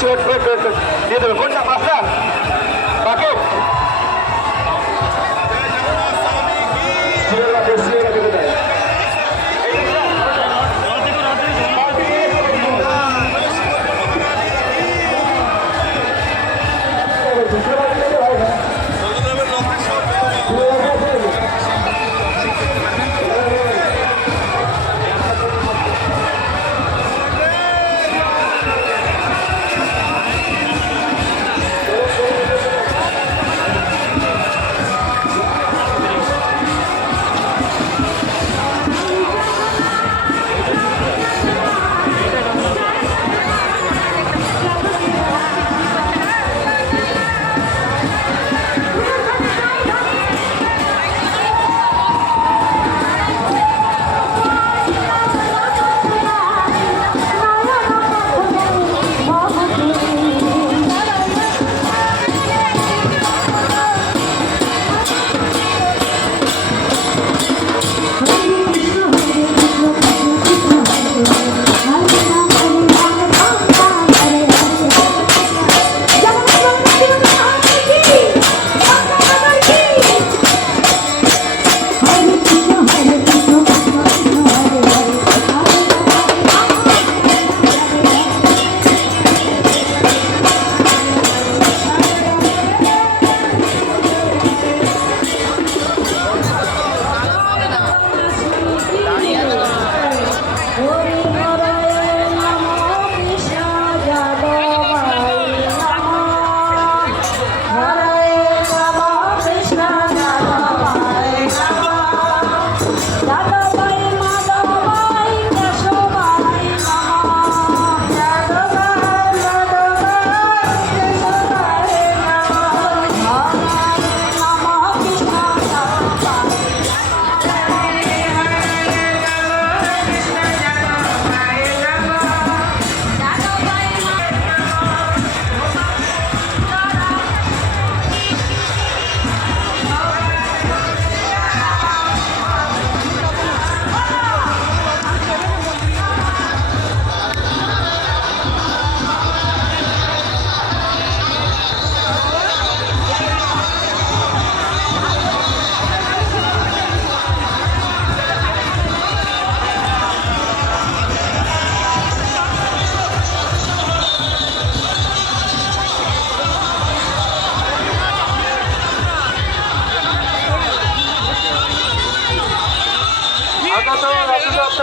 দিচ্ছি, দিয়ে দেবে। কোনটা? পাঁচটা বাকি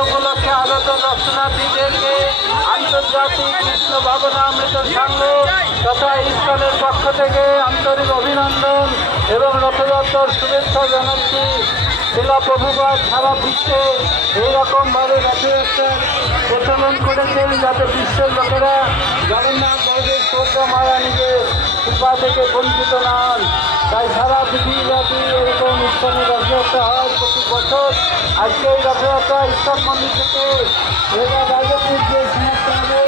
উপলক্ষে আগত দর্শনার্থীদেরকে আন্তর্জাতিক কৃষ্ণ ভাবনামৃত সংঘ তথা ইস্কনের পক্ষ থেকে আন্তরিক অভিনন্দন এবং রথযাত্রার শুভেচ্ছা জানাচ্ছি। শিলা প্রভুপাদ সারা বিশ্বে এইরকমভাবে রথযাত্রার প্রচলন করেছেন যাতে বিশ্বের লোকেরা জগন্নাথ বলদেব সুভদ্রা মহারানীকে কৃপা থেকে বঞ্চিত না হন। তাই সারা পৃথিবীব্যাপী এরকম ইস্কনের রথযাত্রা হয় প্রতি বছর। আজকে এই রথযাত্রা ইস্কন মন্দির থেকে রাজনীতির যে সমস্ত হবে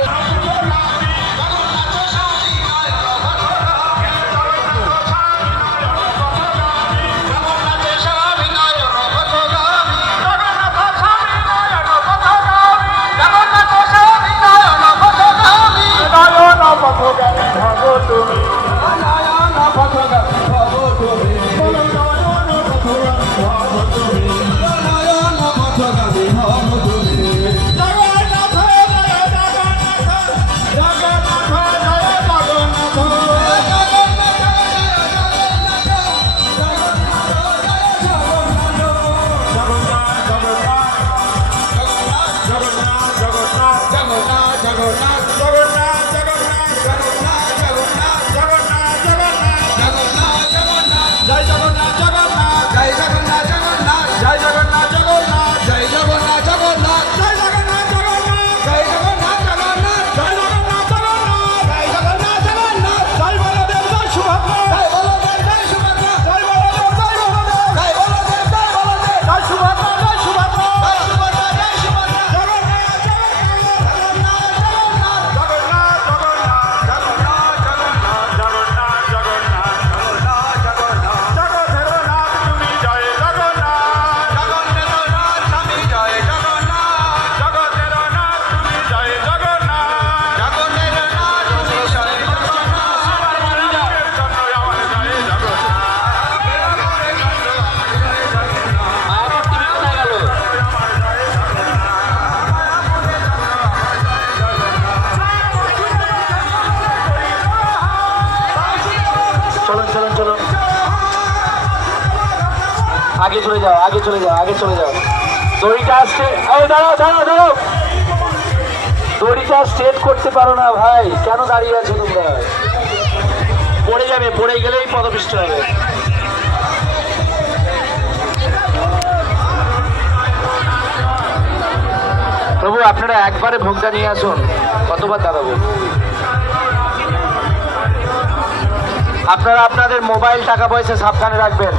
আগে চলে যাও, আগে চলে যাও, আগে চলে যাও। দড়িটা আসছে, দাঁড়াও দাঁড়াও দাঁড়াও, দড়িটা স্ট্রেট করতে পারো না ভাই, কেন দাঁড়িয়ে আছো তোমরা? পড়ে যাবে, পড়ে গেলেই পদপিষ্ট হবে। প্রভু আপনারা একবারে ভোগটা নিয়ে আসুন, কতবার দাঁড়াবো? আপনারা আপনাদের মোবাইল টাকা পয়সা সাবধানে রাখবেন।